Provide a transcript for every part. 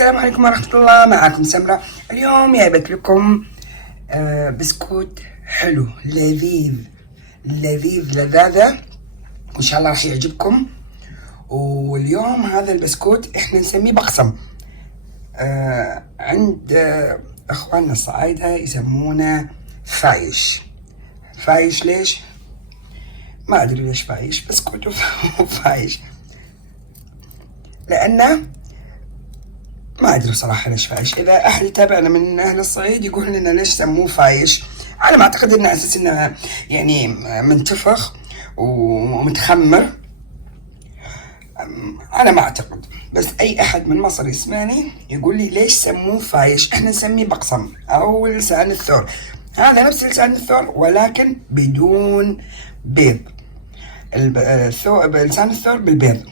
السلام عليكم ورحمة الله. معكم سمرة. اليوم جايبت لكم بسكوت حلو لذيذ لذاذة، وإن شاء الله راح يعجبكم. واليوم هذا البسكوت إحنا نسميه بقسم. عند إخواننا الصعايدة يسمونه فايش. ليش؟ ما أدري ليش فايش، بسكوت وفايش، لأنه ما أدري صراحة ليش فايش. إذا أحد يتابعنا من أهل الصعيد يقول لنا ليش سموه فايش. على ما أعتقد إنه أساس إنه يعني منتفخ ومتخمر، أنا ما أعتقد. بس أي أحد من مصر يسمعني يقول لي ليش سموه فايش. إحنا نسميه بقسم أو لسان الثور. هذا نفس لسان الثور ولكن بدون بيض. لسان الثور بالبيض،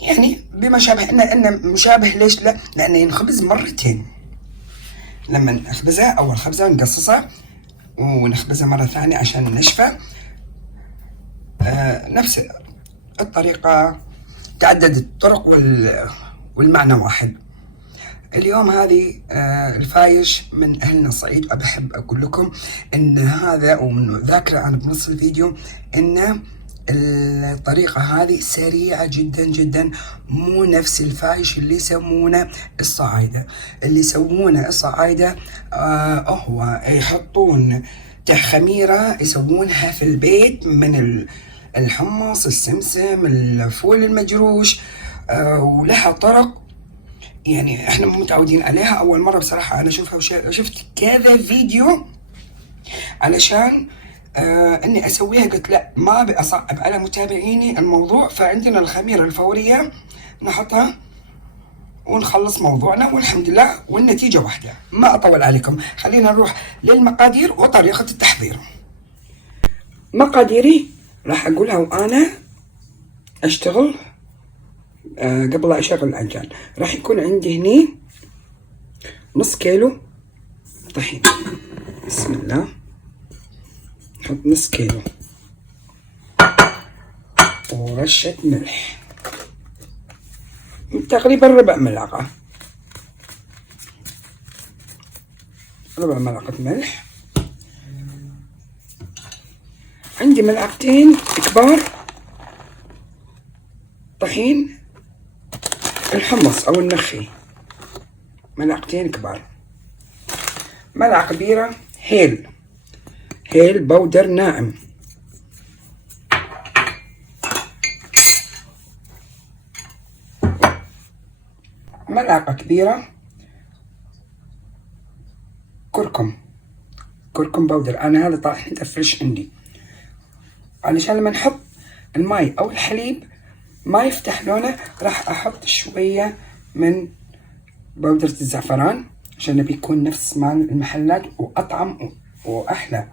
يعني بما شابه إنه مشابه. ليش لا؟ لأنه ينخبز مرتين. لما نخبزها أول خبزة نقصصها ونخبزها مرة ثانية عشان نشفى. نفس الطريقة، تعددت الطرق والمعنى واحد. اليوم هذه الفايش من أهلنا الصعيد. بحب أقول لكم إن هذا، ومن ذاكرة أنا بنص الفيديو، إن الطريقة هذه سريعة جدا جدا، مو نفس الفايش اللي يسمونه الصعايدة. اللي يسمونه الصعايدة هو يحطون خميرة يسوونها في البيت من الحمص، السمسم، الفول المجروش، ولها طرق يعني احنا متعودين عليها. اول مرة بصراحة انا اشوفها، وشفت كذا فيديو علشان اني اسويها. قلت لا، ما ابي اصعب على متابعيني الموضوع. فعندنا الخميرة الفورية نحطها ونخلص موضوعنا، والحمد لله والنتيجة واحدة. ما اطول عليكم، خلينا نروح للمقادير وطريقة التحضير. مقاديري راح اقولها وانا اشتغل قبل لا اشغل العجان. راح يكون عندي هني نص كيلو طحين. بسم الله. نحط نص كيلو، ورشة ملح تقريبا ربع ملعقة ملح. عندي ملعقتين كبار طحين الحمص او النخي، ملعقتين كبار. ملعقة كبيرة هيل بودر ناعم. ملعقة كبيرة كركم بودر. انا هذا طاحن فريش عندي، علشان لما نحط الماء او الحليب ما يفتح لونه. راح احط شوية من بودرة الزعفران عشان نبي يكون نفس مال المحلات واطعم واحلى.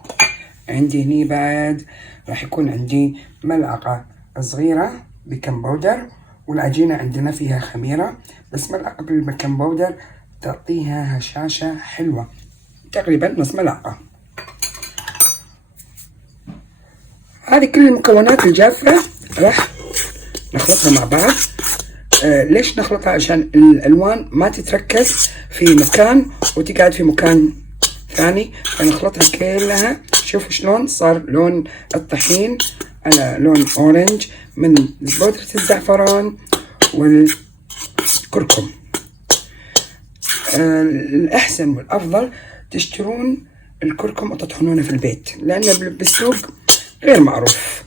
عندي هني بعد راح يكون عندي ملعقة صغيرة بيكنج باودر، والعجينة عندنا فيها خميرة، بس ملعقة بالبيكنج باودر تعطيها هشاشة حلوة، تقريبا نص ملعقة. هذه كل المكونات الجافة راح نخلطها مع بعض. ليش نخلطها؟ عشان الألوان ما تتركز في مكان وتقعد في مكان ثاني. فنخلطها كلها. شوفوا شلون صار لون الطحين على لون أورنج من بودرة الزعفران والكركم. الأحسن والأفضل تشترون الكركم وتطحنونه في البيت، لأنه بالسوق غير معروف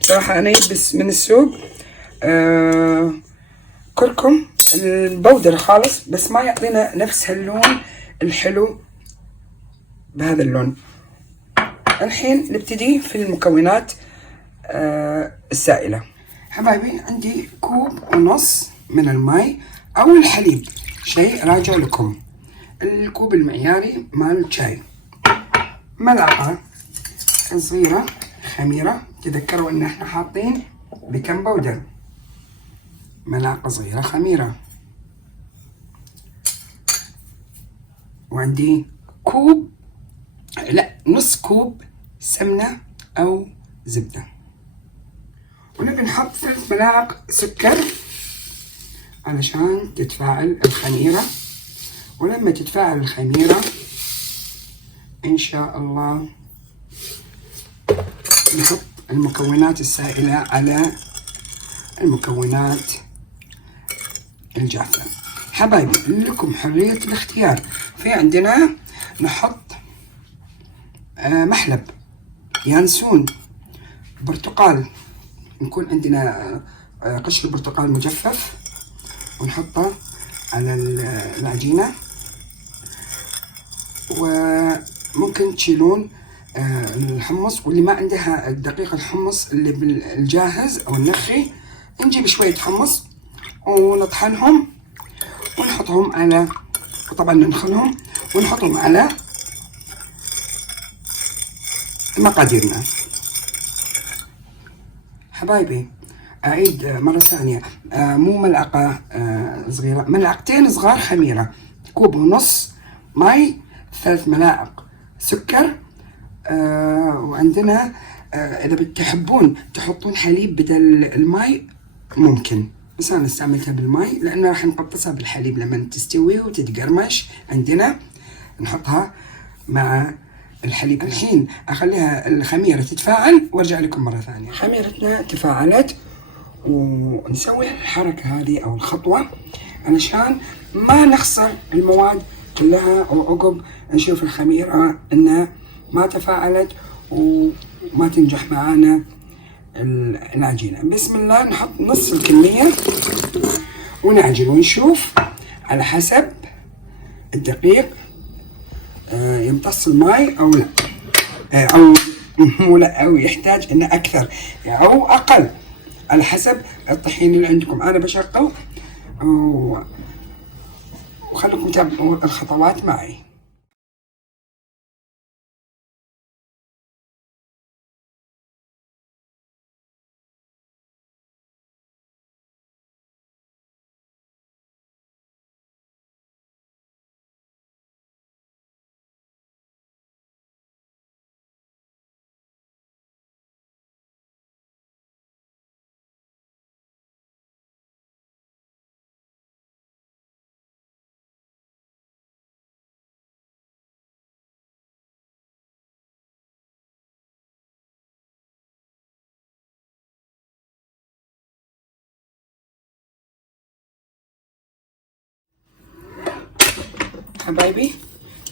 بصراحة. أنا يلبس من السوق كركم البودر خالص، بس ما يعطينا نفس اللون الحلو بهذا اللون. الحين نبتدي في المكونات السائلة. حبايبي عندي 1.5 كوب من الماء أو الحليب، شيء راجع لكم. الكوب المعياري مال الشاي. ملعقة صغيرة خميرة، تذكروا ان احنا حاطين بيكنج باودر. ملعقة صغيرة خميرة. وعندي نص كوب سمنة او زبدة. ونبي نحط 3 ملاعق سكر علشان تتفاعل الخميرة. ولما تتفاعل الخميرة إن شاء الله نحط المكونات السائلة على المكونات الجافة. حبايبي لكم حرية الاختيار. في عندنا نحط محلب، يانسون، برتقال، نكون عندنا قشر برتقال مجفف ونحطه على العجينة. وممكن تشيلون الحمص، واللي ما عندها الدقيق الحمص اللي بالجاهز او النخي نجيب شوية حمص ونطحنهم ونحطهم على، وطبعا ننخلهم ونحطهم على مقاديرنا. حبايبي أعيد مرة ثانية، مو ملعقة صغيرة، ملعقتين صغار خميرة، كوب ونص ماي، 3 ملاعق سكر، وعندنا إذا بتحبون تحطون حليب بدل الماي ممكن، بس أنا استعملتها بالماي لأنه راح نقطسها بالحليب لما تستوي وتتقرمش عندنا نحطها مع الحليب. الحين أخليها الخميرة تتفاعل وارجع لكم مرة ثانية. خميرتنا تفاعلت ونسوي الحركة هذه أو الخطوة علشان ما نخسر المواد كلها، وعقب نشوف الخميرة إنها ما تفاعلت وما تنجح معانا العجينة. بسم الله نحط نص الكمية ونعجن ونشوف على حسب الدقيق يمتص الماء أو لا، أو مو لا، أو يحتاج إنه أكثر أو أقل على حسب الطحين اللي عندكم. أنا بشغل وخليكم تتابعوا الخطوات معي. حبايبي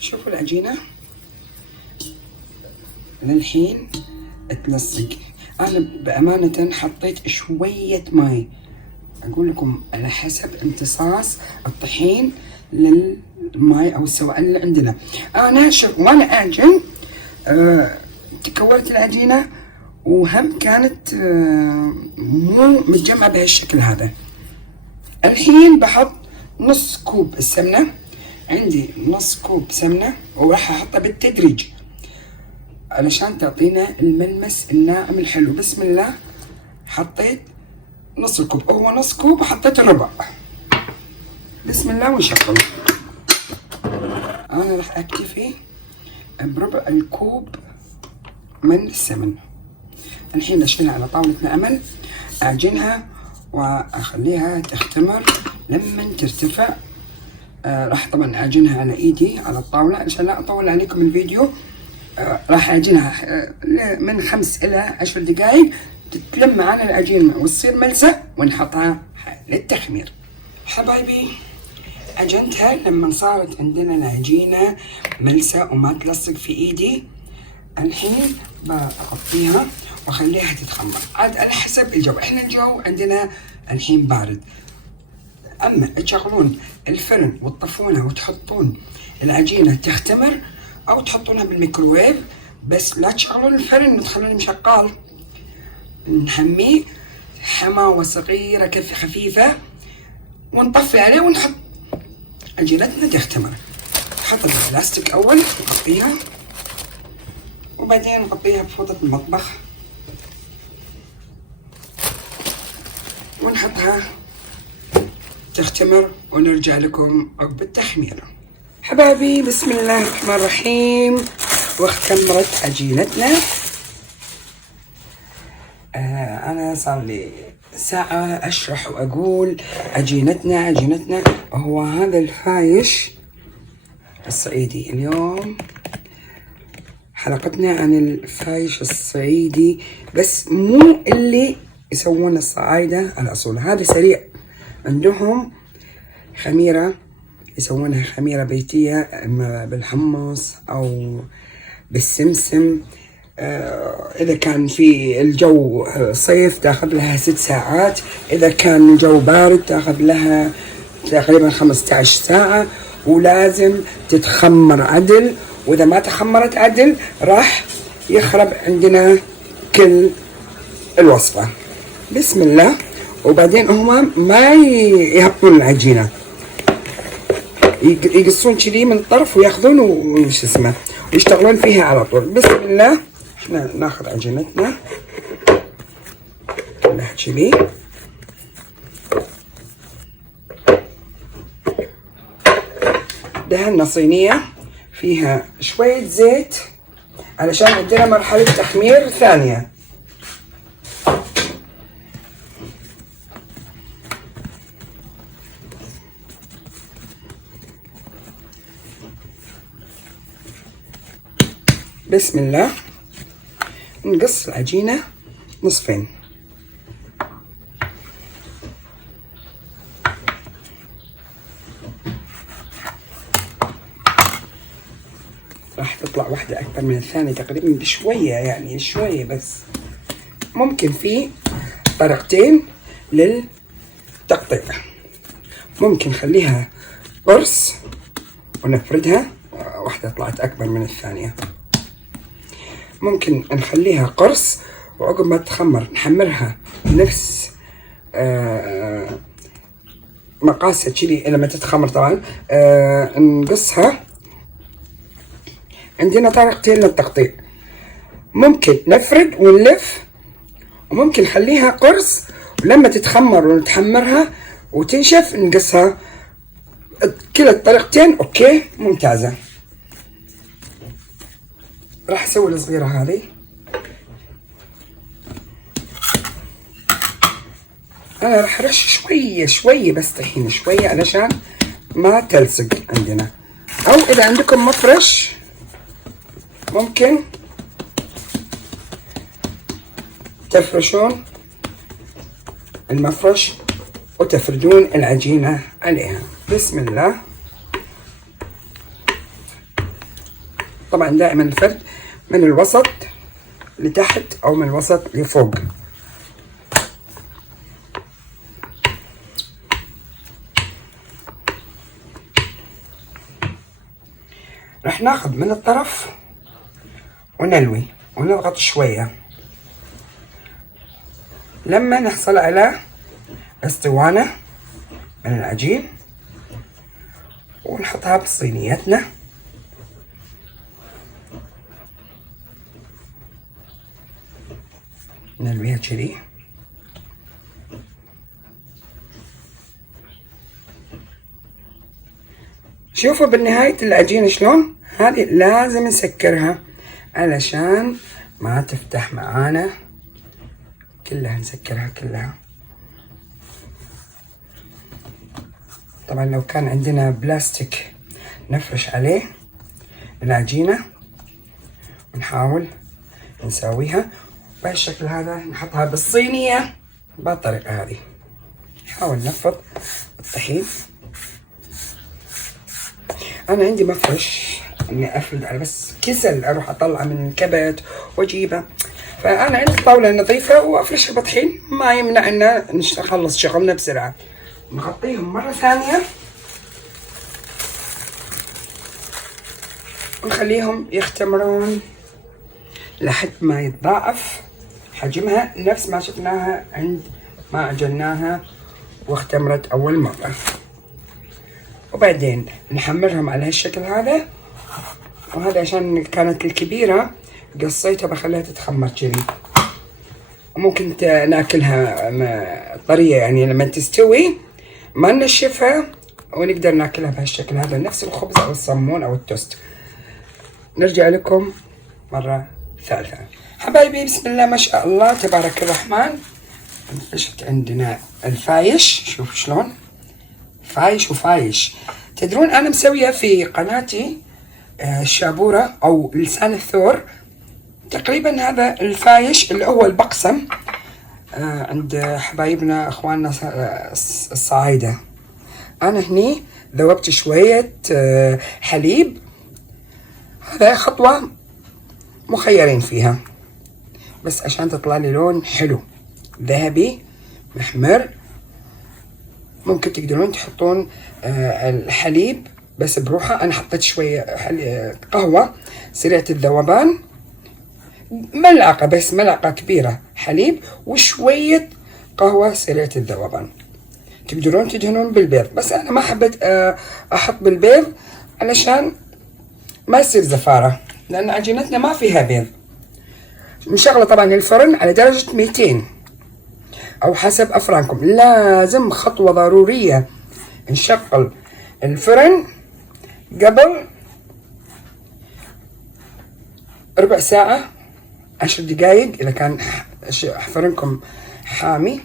شوفوا العجينة للحين تلصق. أنا بأمانة حطيت شوية ماي، أقول لكم على حسب امتصاص الطحين للماء أو السوائل اللي عندنا. أنا وأنا أعجن تكونت العجينة وهم كانت مو متجمعة بهالشكل هذا. الحين بحط نص كوب السمنة، عندي نص كوب سمنة وراح أحطها بالتدريج علشان تعطينا الملمس الناعم الحلو. بسم الله حطيت نص الكوب، هو نص كوب حطيت الربع. بسم الله ونشغل. أنا راح أكتفي بربع الكوب من السمن. الحين أشيلها على طاولة عمل، أعجنها وأخليها تختمر. لما ترتفع راح طبعا أعجنها على إيدي على الطاولة عشان لا أطول عليكم الفيديو. راح أعجنها من 5 إلى 10 دقائق تتلم معنا العجين وتصير ملسة ونحطها للتخمير. حبايبي عجنتها لما صارت عندنا العجينة ملسة وما تلصق في إيدي. الحين بغطيها واخليها تتخمر عاد على حسب الجو. احنا الجو عندنا الحين بارد، اما تشغلون الفرن وتطفونه وتحطون العجينه تختمر او تحطونها بالميكروويف، بس لا تشغلون الفرن وتخلونه مشغال. نحميه حماوه صغيره كف خفيفه ونطفي عليه ونحط عجينتنا تختمر. نحط البلاستيك اول نغطيها وبعدين نغطيها بفوطة المطبخ ونحطها تختمر ونرجع لكم عقب التخمير. حبايبي بسم الله الرحمن الرحيم، واختمرت عجينتنا. أنا صار لي ساعة أشرح وأقول عجينتنا هو هذا الفايش الصعيدي. اليوم حلقتنا عن الفايش الصعيدي، بس مو اللي يسوون الصعايدة على أصول، هذا سريع. عندهم خميرة يسوونها خميرة بيتية، إما بالحمص أو بالسمسم. إذا كان في الجو صيف تاخذ لها 6 ساعات، إذا كان الجو بارد تاخذ لها تقريبا 15 ساعة، ولازم تتخمر عدل، وإذا ما تخمرت عدل راح يخرب عندنا كل الوصفة. بسم الله. وبعدين هما ما يهبطون العجينة، يقصون كذي من الطرف وياخذون وش اسمه ويشتغلون فيها على طول. بسم الله. احنا ناخذ عجينتنا كلها كذي، دهنا صينية فيها شوية زيت علشان عندنا مرحلة تخمير ثانية. بسم الله. نقص العجينة نصفين، راح تطلع واحدة أكبر من الثانية تقريبا بشوية، يعني شوية بس. ممكن في طريقتين للتقطيع، ممكن نخليها قرص ونفردها، واحدة طلعت أكبر من الثانية. ممكن نخليها قرص وعقب ما تخمر نحمرها نفس مقاسها كذي لما تتخمر. طبعا نقصها. عندنا طريقتين للتقطيع، ممكن نفرد ونلف، وممكن نخليها قرص ولما تتخمر ونتحمرها وتنشف نقصها. كلا الطريقتين اوكي ممتازة. راح اسوي الصغيرة هذه. انا راح ارش شوية بس طحين شوية علشان ما تلصق عندنا، او اذا عندكم مفرش ممكن تفرشون المفرش وتفردون العجينة عليها. بسم الله. طبعا دائما الفرد من الوسط لتحت او من الوسط لفوق. رح ناخذ من الطرف ونلوي ونضغط شوية لما نحصل على اسطوانة من العجين، ونحطها بصينيتنا. نلويها كذي. شوفوا بالنهاية العجينة شلون، هذه لازم نسكرها علشان ما تفتح معانا كلها، نسكرها كلها. طبعا لو كان عندنا بلاستيك نفرش عليه العجينة ونحاول نسويها بهالشكل هذا، نحطها بالصينية بالطريقة هذه. نحاول نفض الطحين. انا عندي مفرش اني افرد على، بس كسل اروح اطلع من الكبت واجيبه، فانا عندي طاوله نظيفه وافرشها بطحين، ما يمنع ان نخلص شغلنا بسرعه. نغطيهم مره ثانيه ونخليهم يختمرون لحد ما يتضاعف حجمها نفس ما شفناها عند ما عجناها واختمرت اول مره. وبعدين نحمرهم على هالشكل هذا. وهذا عشان كانت الكبيرة قصيتها بخليها تتخمر كذي، وممكن ناكلها طرية، يعني لما تستوي ما ننشفها ونقدر ناكلها بهالشكل هذا، نفس الخبز او الصمون او التوست. نرجع لكم مرة ثالثة. حبايبي بسم الله ما شاء الله تبارك الرحمن. نفشت عندنا الفايش. شوف شلون فايش وفايش. تدرون انا مسويه في قناتي الشابورة او لسان الثور تقريبا هذا الفايش اللي هو البقسم عند حبايبنا اخواننا الصعايدة. انا هني ذوبت شوية حليب. هذا خطوة مخيرين فيها بس عشان تطلع لي لون حلو ذهبي محمر. ممكن تقدرون تحطون الحليب بس بروحه. انا حطيت شوية قهوة سريعة الذوبان، ملعقة بس، ملعقة كبيرة حليب وشوية قهوة سريعة الذوبان. تقدرون تدهنون بالبيض بس انا ما حبيت احط بالبيض علشان ما يصير زفارة لان عجينتنا ما فيها بيض. مشغلة طبعا الفرن على درجة 200 او حسب افرانكم. لازم خطوة ضرورية نشغل الفرن قبل ربع ساعة 10 دقايق اذا كان فرنكم حامي.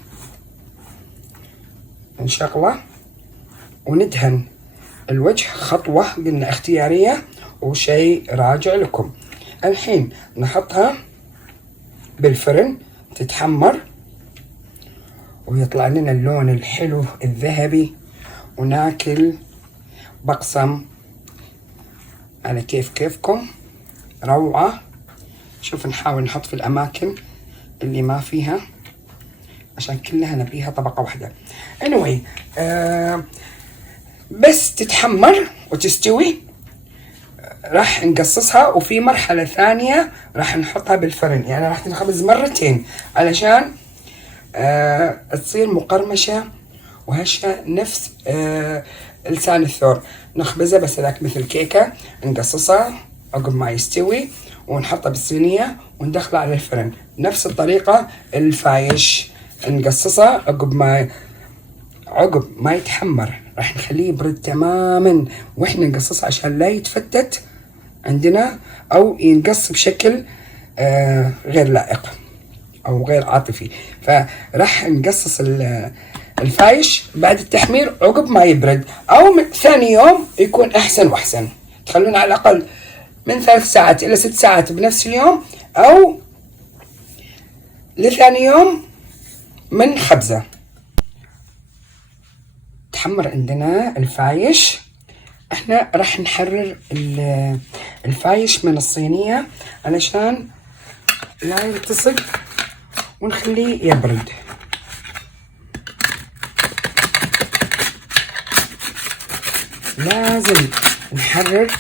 نشغله وندهن الوجه. خطوة قلنا اختيارية وشيء راجع لكم. الحين نحطها بالفرن تتحمر ويطلع لنا اللون الحلو الذهبي وناكل بقسم على كيفكم. روعة. شوف نحاول نحط في الأماكن اللي ما فيها عشان كلها نبيها طبقة واحدة. anyway بس تتحمر وتستوي راح نقصصها وفي مرحلة ثانية راح نحطها بالفرن. يعني راح تنخبز مرتين علشان تصير مقرمشة وهشة نفس لسان الثور. نخبزها بس هذاك مثل كيكة. نقصصها عقب ما يستوي ونحطها بالصينية وندخلها على الفرن نفس الطريقة. الفايش نقصصها عقب ما يتحمر راح نخليه يبرد تماما واحنا نقصصه عشان لا يتفتت عندنا او ينقص بشكل غير لائق او غير عاطفي. فراح نقصص الفايش بعد التحمير عقب ما يبرد او من ثاني يوم يكون احسن واحسن. تخلون على الاقل من 3 ساعات الى 6 ساعات بنفس اليوم او لثاني يوم من خبزة. تحمر عندنا الفايش. احنا راح نحرر الفايش من الصينية علشان لا يلتصق ونخليه يبرد. لازم نحرر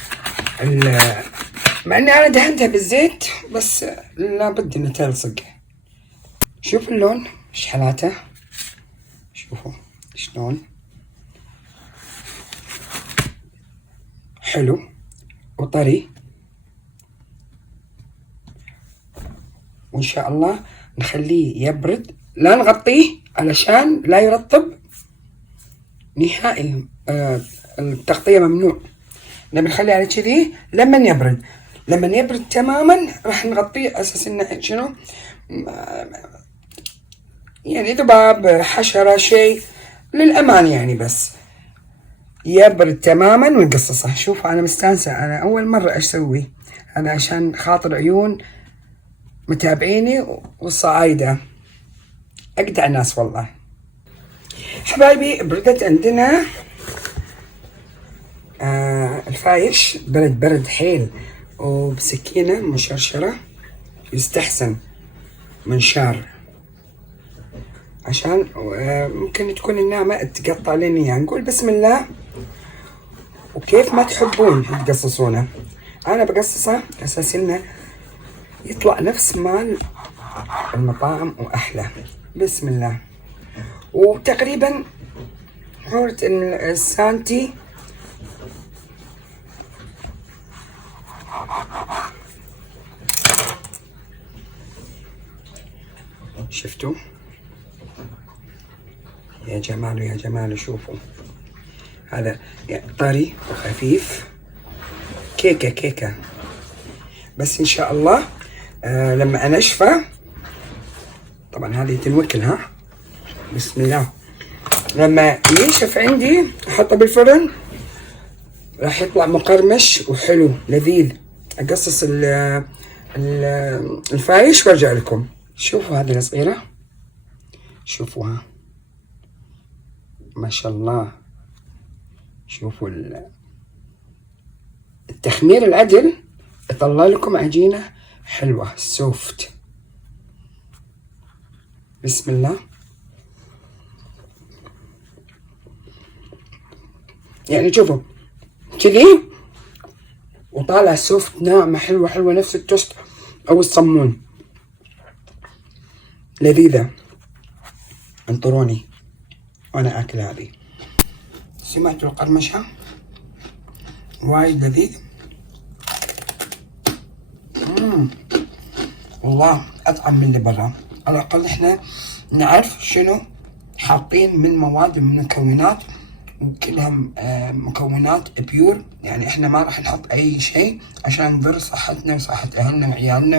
مع اني انا دهنتها بالزيت بس لابد انها تلصق. شوف اللون ايش حالاته. شوفوا شلون حلو وطري. وان شاء الله نخليه يبرد. لا نغطيه علشان لا يرطب نهائي. التغطية ممنوع. نبي نخليه على كذي لما يبرد. لما يبرد تماما راح نغطيه اساس انه شنو يعني ذباب حشرة شيء للأمان يعني. بس يبرد تماما ونقصصه. شوفوا أنا مستانسة. أنا أول مرة أسوي هذا عشان خاطر عيون متابعيني والصعايدة أجدع ناس والله. حبايبي بردت عندنا الفايش. برد حيل وبسكينة مشرشرة يستحسن منشار عشان ممكن تكون الناعمة تقطع لنا. يعني نقول بسم الله وكيف ما تحبون تقصصونه. انا بقصصه اساس انه يطلع نفس مال المطاعم واحلى. بسم الله. وتقريبا حورة السانتي شفتوا يا جماله يا جماله. شوفوا هذا طري وخفيف كيكة بس ان شاء الله لما انشفه. طبعا هذه تنوكل ها بسم الله. لما ينشف عندي احطه بالفرن راح يطلع مقرمش وحلو لذيذ. اقصص الفايش وارجع لكم. شوفوا هذه الصغيرة، شوفوها ما شاء الله. شوفوا التخمير العدل يطلع لكم عجينة حلوة سوفت. بسم الله. يعني شوفوا كذي وطالع سوفت ناعمة حلوة نفس التوست او الصمون، لذيذة. انطروني وانا اكل هذه. سمعتوا القرمشة؟ وايد لذيذ. والله اطعم من اللي برا. على الاقل احنا نعرف شنو حاطين من مواد من مكونات، وكلها مكونات بيور. يعني احنا ما راح نحط اي شيء عشان نضر صحتنا وصحة اهلنا وعيالنا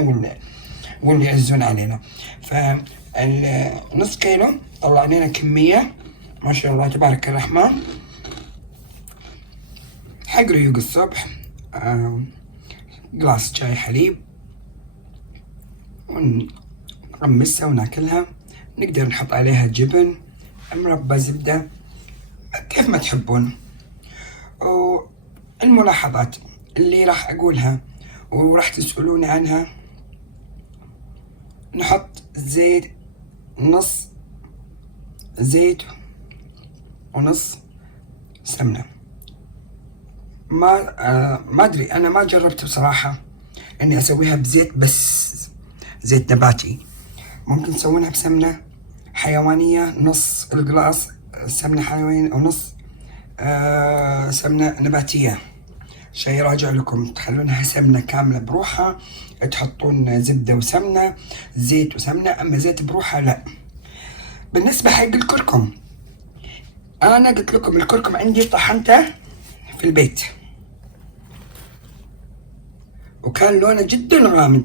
واللي يعزون علينا. فالنص كيلو طلع لنا كمية ما شاء الله تبارك الرحمن حق ريوق الصبح. جلاس شاي حليب ونغمسها وناكلها. نقدر نحط عليها جبن، مربى، زبدة، كيف ما تحبون. والملاحظات اللي راح أقولها وراح تسألوني عنها: نحط زيت، نص زيت ونص سمنة. ما أدري، أنا ما جربت بصراحة إني أسويها بزيت بس، زيت نباتي. ممكن تسوونها بسمنة حيوانية، نص القلاص سمنة حيوانية ونص سمنة نباتية. شيء راجع لكم. تخلونها سمنة كاملة بروحها، تحطون زبدة وسمنة، زيت وسمنة. أما زيت بروحها لا. بالنسبة حق الكركم، أنا قلت لكم الكركم عندي طحنته في البيت وكان لونه جدا غامق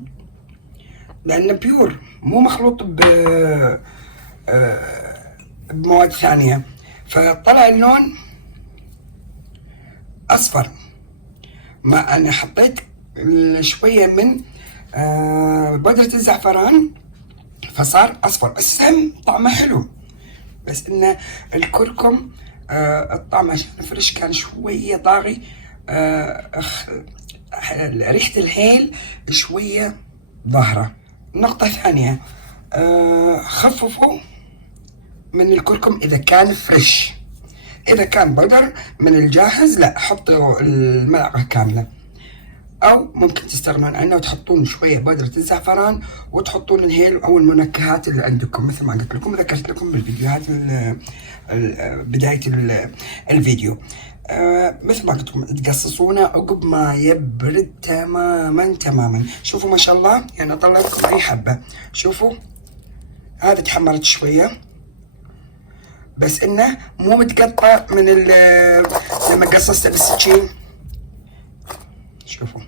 لأنه بيور، مو مخلوط بمواد ثانية، فطلع اللون أصفر. ما أنا حطيت شوية من بودرة الزعفران فصار أصفر. السم طعمه حلو، بس إن الكركم الطعم عشان فريش كان شوية طاغي. ريحة الهيل شوية ظاهرة. نقطة ثانية، خففوا من الكركم إذا كان فريش. إذا كان بودر من الجاهز لا، حطوا الملعقة كاملة، أو ممكن تستغنون عنه وتحطون شوية بودرة الزعفران وتحطون الهيل أو المنكهات اللي عندكم مثل ما قلت لكم ذكرت لكم بالفيديوهات بداية الفيديو. مثل ما قلت لكم تقصصونه عقب ما يبرد تماما. شوفوا ما شاء الله، يعني أطلع لكم أي حبة. شوفوا هذه تحمرت شوية، بس إنه مو متقطع من لما قصصته بالسكين. شوفوا.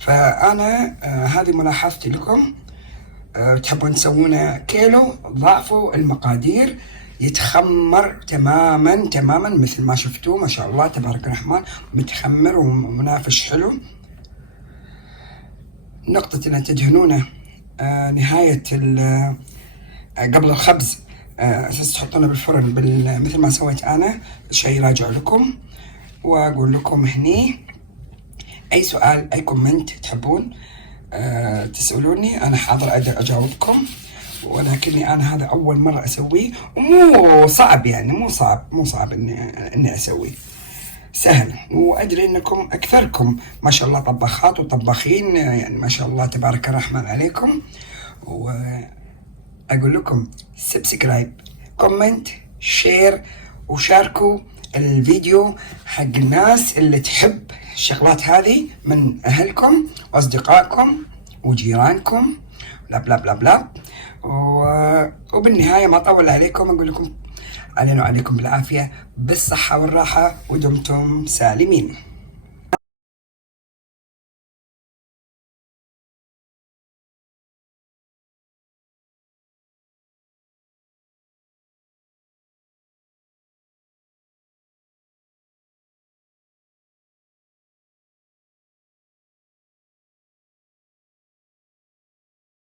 فأنا هذه ملاحظتي لكم. تحبون تسوونه كيلو، ضعفوا المقادير، يتخمر تماما مثل ما شفتوه ما شاء الله تبارك الرحمن، متخمر ومنافش حلو. نقطة إن تدهنونه نهاية قبل الخبز، أساس تحطونه بالفرن مثل ما سويت أنا. شيء راجع لكم. وأقول لكم هني أي سؤال أي كومنت تحبون تسألوني، أنا حاضر أقدر أجاوبكم. ولكني أنا هذا أول مرة أسويه، ومو صعب، يعني مو صعب إني أسويه، سهل. وأدري إنكم أكثركم ما شاء الله طباخات وطباخين، يعني ما شاء الله تبارك الرحمن عليكم. وأقول لكم سبسكرايب، كومنت، شير، وشاركوا الفيديو حق الناس اللي تحب الشغلات هذه من أهلكم وأصدقائكم وجيرانكم، بلا بلا بلا بلا. وبالنهاية ما أطول عليكم، أقول لكم علينا وعليكم بالعافية، بالصحة والراحة، ودمتم سالمين.